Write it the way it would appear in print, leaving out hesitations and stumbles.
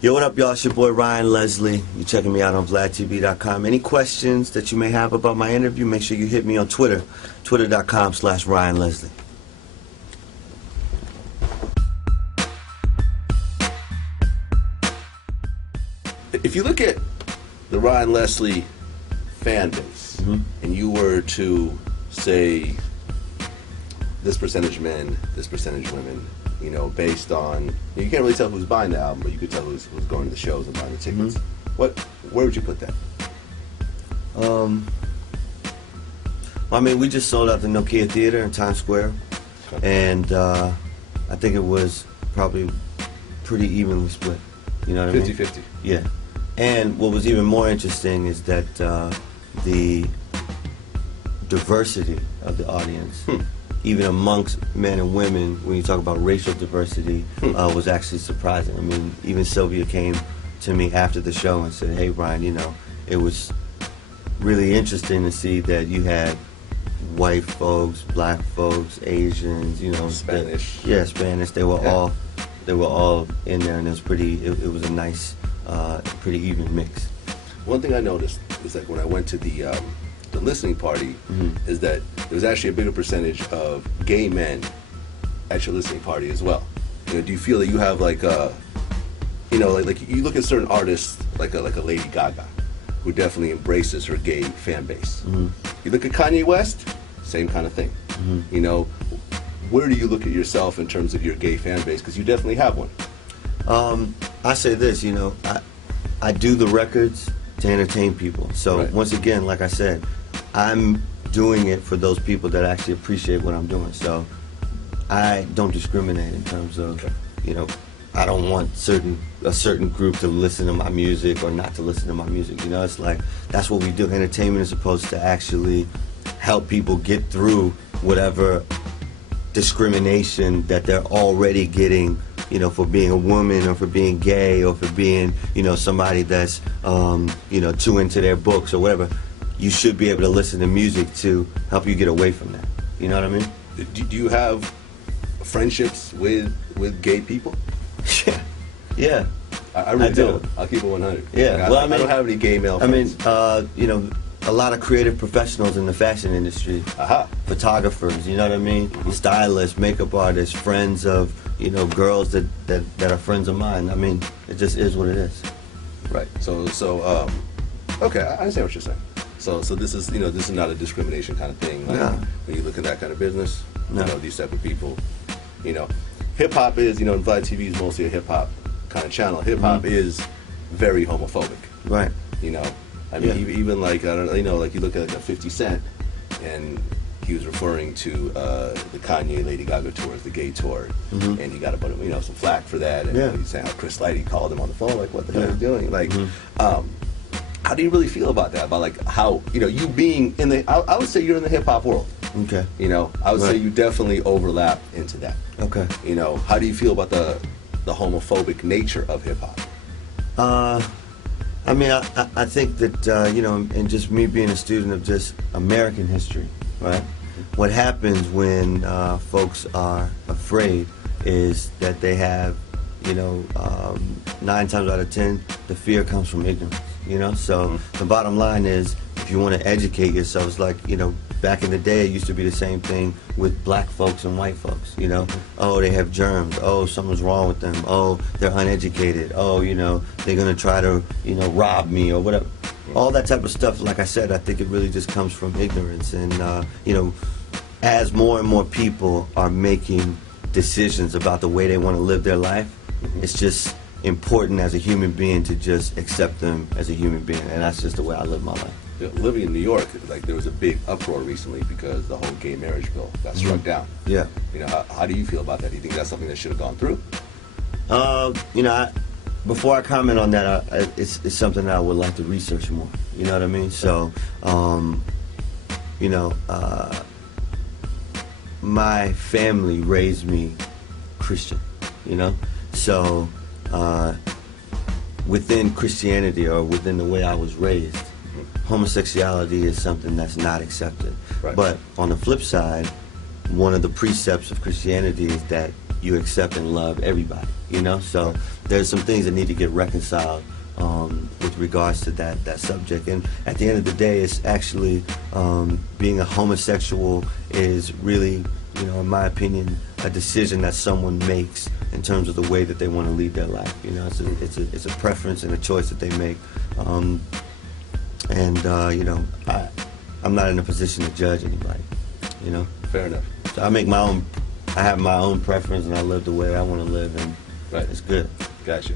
Yo, what up, y'all? It's your boy Ryan Leslie. You're checking me out on VladTV.com. Any questions that you may have about my interview, make sure you hit me on Twitter, twitter.com/Ryan Leslie. If you look at the Ryan Leslie fan base, and you were to say this percentage men, this percentage women, you know, based on, you can't really tell who's buying the album, but you could tell who's going to the shows and buying the tickets. Where would you put that? I mean, we just sold out the Nokia Theater in Times Square, and I think it was probably pretty evenly split. You know what I mean? 50-50. Yeah. And what was even more interesting is that the diversity of the audience, even amongst men and women, when you talk about racial diversity, was actually surprising. I mean, even Sylvia came to me after the show and said, "Hey, Brian, you know, it was really interesting to see that you had white folks, black folks, Asians, you know, Spanish." Spanish. They were all in there, and it was it was a nice, pretty even mix. One thing I noticed is like when I went to the listening party, is that there was actually a bigger percentage of gay men at your listening party as well. You know, do you feel that you have like a, you know, like you look at certain artists like a Lady Gaga, who definitely embraces her gay fan base. You look at Kanye West, same kind of thing. You know, where do you look at yourself in terms of your gay fan base? Because you definitely have one. I say this, you know, I do the records to entertain people. So once again, like I said, I'm doing it for those people that actually appreciate what I'm doing. So I don't discriminate in terms of, you know, I don't want a certain group to listen to my music or not to listen to my music. You know, it's like, that's what we do. Entertainment is supposed to actually help people get through whatever discrimination that they're already getting, you know, for being a woman or for being gay or for being, you know, somebody that's, you know, too into their books or whatever. You should be able to listen to music to help you get away from that. You know what I mean? Do you have friendships with gay people? Yeah. I really do. don't. I'll keep it 100. Yeah. Like, Well, I don't have any gay male friends. You know, a lot of creative professionals in the fashion industry, photographers, you know what I mean? Stylists, makeup artists, friends of, you know, girls that are friends of mine. I mean, it just is what it is. Right. So okay, I understand what you're saying. So this is, you know, this is not a discrimination kind of thing. Like, when you look at that kind of business, you know, these type of people, you know, hip hop is, you know, Vlad TV is mostly a hip hop kind of channel. Hip hop is very homophobic. Right. You know, I mean, even like, I don't know, you know, like you look at like a 50 Cent, and he was referring to the Kanye Lady Gaga tour as the gay tour, and he got a bunch of, you know, some flack for that, and he's saying how Chris Lighty called him on the phone, like, what the hell are you doing? Like, how do you really feel about that? About like how, you know, you being in the, I would say you're in the hip hop world. Okay. You know, I would say you definitely overlap into that. Okay. You know, how do you feel about the homophobic nature of hip hop? I mean, I think that, you know, and just me being a student of just American history, right? What happens when folks are afraid is that they have, you know, 9 times out of 10, the fear comes from ignorance, you know? So the bottom line is, if you want to educate yourself, it's like, you know, back in the day, it used to be the same thing with black folks and white folks, you know? Oh, they have germs. Oh, something's wrong with them. Oh, they're uneducated. Oh, you know, they're going to try to, you know, rob me or whatever. All that type of stuff, like I said, I think it really just comes from ignorance. And, you know, as more and more people are making decisions about the way they want to live their life, it's just important as a human being to just accept them as a human being. And that's just the way I live my life. Living in New York, like there was a big uproar recently because the whole gay marriage bill got struck down. Yeah. You know, how do you feel about that? Do you think that's something that should have gone through? You know, before I comment on that, it's something that I would like to research more. You know what I mean? So, you know, my family raised me Christian, you know? So, within Christianity or within the way I was raised, homosexuality is something that's not accepted. Right. But on the flip side, one of the precepts of Christianity is that you accept and love everybody. You know, so there's some things that need to get reconciled with regards to that subject. And at the end of the day, it's actually being a homosexual is really, you know, in my opinion, a decision that someone makes in terms of the way that they want to lead their life. You know, it's a preference and a choice that they make. You know, I'm not in a position to judge anybody. You know. Fair enough. So I have my own preference, and I live the way I want to live, and Right. it's good. Gotcha.